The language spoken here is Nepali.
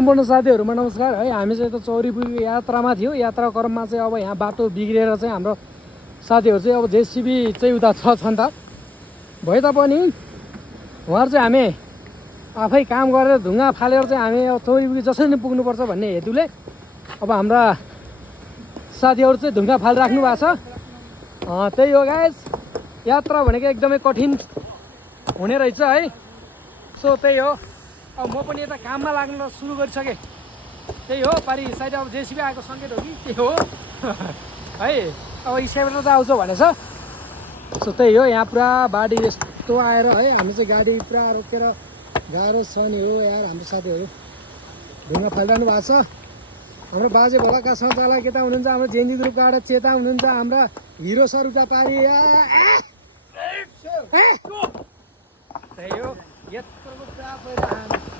सम्पूर्ण साथीहरुमा नमस्कार है। हामी चाहिँ त चौरीपुरको यात्रामा थियो। यात्रा क्रममा चाहिँ अब यहाँ बाटो बिग्रेर चाहिँ हाम्रो साथीहरु चाहिँ अब जेसीबी चाहिँ उता छन् त भए तापनि उहाँहरु चाहिँ हामी आफै काम गरेर ढुङ्गा फालेर चाहिँ हामी अब चौरीपुर जसरी नै पुग्नुपर्छ भन्ने हेतुले अब हाम्रा साथीहरु चाहिँ ढुङ्गा फालिराख्नु भएको छ। त्यही हो गाइस, यात्रा भनेको एकदमै कठिन हुने रहेछ है। सो त्यही हो, अब म पनि यता काममा लाग्न सुरु गरिसकेँ। त्यही हो, पारि साइड अब जेसीबी आएको सङ्केत हो कि त्यही हो है। अब स्क्याबेटर त आउँछ भनेछ। सो त्यही हो, यहाँ पुरा बाढी यस्तो आएर है हामी चाहिँ गाडी पुरा रोकेर गाह्रो छ नि हो यार। हाम्रो साथीहरू ढुङ्गा फालिरहनु भएको छ। हाम्रो बाजे भोलाका सञ्चालक यता हुनुहुन्छ, हाम्रो जेन्जी ग्रुपबाट चेता हुनुहुन्छ, हाम्रा हिरो सर उता पारि। त्यही हो, यत्रो पुरा पहिरो